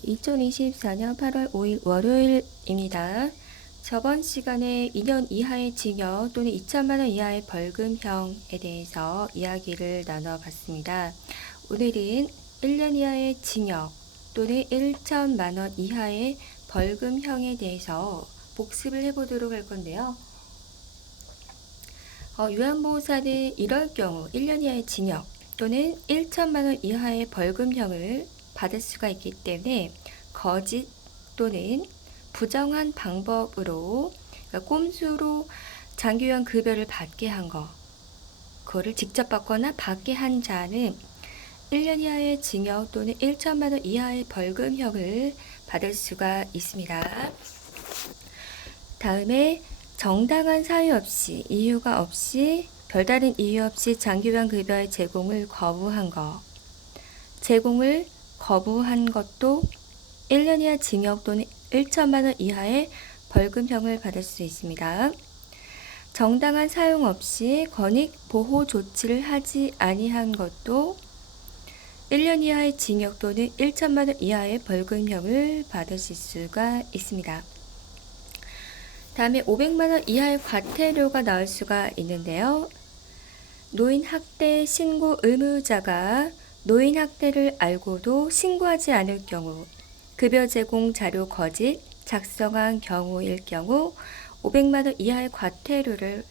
2024년 8월 5일 월요일입니다. 저번 시간에 2년 이하의 징역 또는 2천만 원 이하의 벌금형에 대해서 이야기를 나눠봤습니다. 오늘은 1년 이하의 징역 또는 1천만 원 이하의 벌금형에 대해서 복습을 해보도록 할 건데요. 요양보호사는 이럴 경우 1년 이하의 징역 또는 1천만 원 이하의 벌금형을 받을 수가 있기 때문에 거짓 또는 부정한 방법으로, 그러니까 꼼수로 장기요양 급여를 받게 한 거, 그거를 직접 받거나 받게 한 자는 1년 이하의 징역 또는 1천만 원 이하의 벌금형을 받을 수가 있습니다. 다음에 정당한 사유 없이, 이유가 없이, 별다른 이유 없이 장기요양 급여의 제공을 거부한 것, 제공을 거부한 것도 1년 이하 징역 또는 1천만 원 이하의 벌금형을 받을 수 있습니다. 정당한 사용 없이 권익 보호 조치를 하지 아니한 것도 1년 이하의 징역 또는 1천만 원 이하의 벌금형을 받으실 수가 있습니다. 다음에 500만 원 이하의 과태료가 나올 수가 있는데요. 노인 학대 신고 의무자가 노인 학대를 알고도 신고하지 않을 경우, 급여 제공 자료 거짓 작성한 경우일 경우 500만 원 이하의 과태료를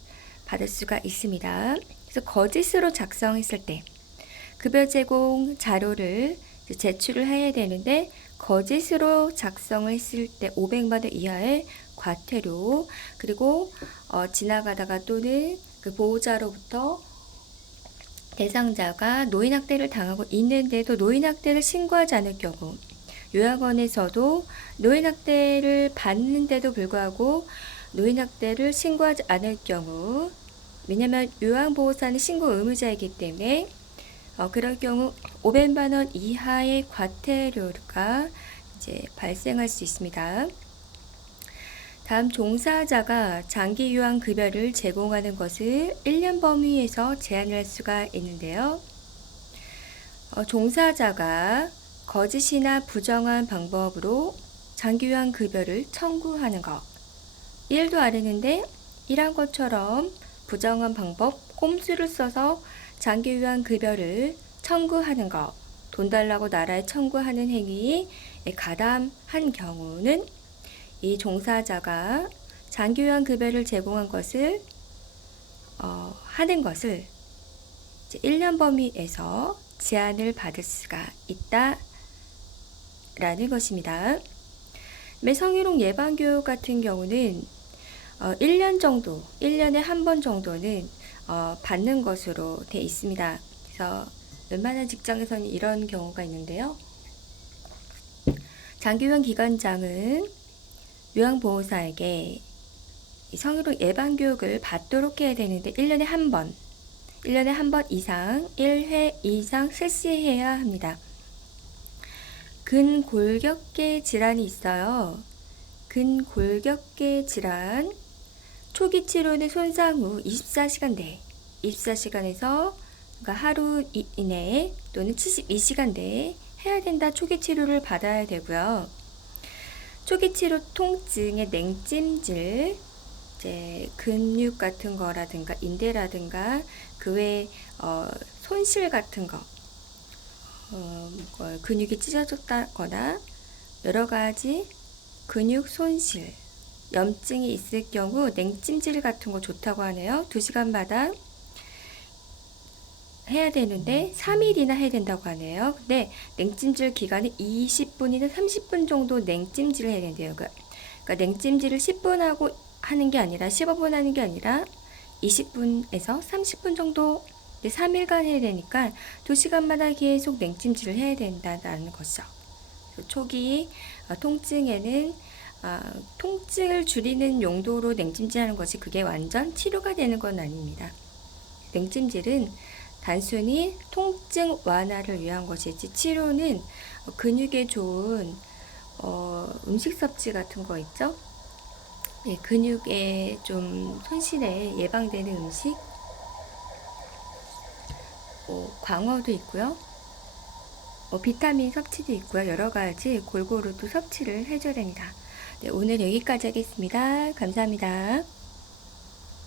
받을 수가 있습니다. 그래서 거짓으로 작성했을 때 급여 제공 자료를 제출을 해야 되는데 거짓으로 작성을 했을 때 500만 원 이하의 과태료, 그리고 지나가다가 또는 그 보호자로부터 대상자가 노인학대를 당하고 있는데도 노인학대를 신고하지 않을 경우, 요양원에서도 노인학대를 받는데도 불구하고 노인학대를 신고하지 않을 경우, 왜냐하면 요양보호사는 신고 의무자이기 때문에 그럴 경우 500만 원 이하의 과태료가 이제 발생할 수 있습니다. 다음, 종사자가 장기요양 급여를 제공하는 것을 1년 범위에서 제한할 수가 있는데요. 종사자가 거짓이나 부정한 방법으로 장기요양 급여를 청구하는 것, 일도 안 했는데 일한 것처럼 부정한 방법, 꼼수를 써서 장기요양 급여를 청구하는 것, 돈 달라고 나라에 청구하는 행위에 가담한 경우는 이 종사자가 장기요양 급여를 제공한 것을 하는 것을 1년 범위에서 제한을 받을 수가 있다라는 것입니다. 성희롱 예방교육 같은 경우는 1년 정도, 1년에 한 번 정도는 받는 것으로 되어 있습니다. 그래서 웬만한 직장에서는 이런 경우가 있는데요. 장기요양 기관장은 요양보호사에게 성희롱 예방교육을 받도록 해야 되는데 1년에 한 번 이상, 1회 이상 실시해야 합니다. 근골격계 질환이 있어요. 근골격계 질환, 초기 치료는 손상 후 24시간 내에, 24시간에서 그러니까 하루 이내에 또는 72시간 내에 해야 된다. 초기 치료를 받아야 되고요. 초기 치료 통증의 냉찜질, 이제 근육 같은 거라든가 인대라든가 그 외에 손실 같은 거, 근육이 찢어졌다거나 여러 가지 근육 손실, 염증이 있을 경우 냉찜질 같은 거 좋다고 하네요. 2시간마다 해야 되는데 3일이나 해야 된다고 하네요. 근데 냉찜질 기간이 20분이나 30분 정도 냉찜질을 해야 된대요. 그러니까 냉찜질을 10분 하고 하는 게 아니라 15분 하는 게 아니라 20분에서 30분 정도 3일간 해야 되니까 2시간마다 계속 냉찜질을 해야 된다는 것이죠. 초기 통증에는 통증을 줄이는 용도로 냉찜질하는 것이 그게 완전 치료가 되는 건 아닙니다. 냉찜질은 단순히 통증 완화를 위한 것이지 치료는 근육에 좋은 음식 섭취 같은 거 있죠? 예, 근육에 좀 손실에 예방되는 음식, 광어도 있고요. 비타민 섭취도 있고요. 여러 가지 골고루 또 섭취를 해줘야 됩니다. 네, 오늘 여기까지 하겠습니다. 감사합니다.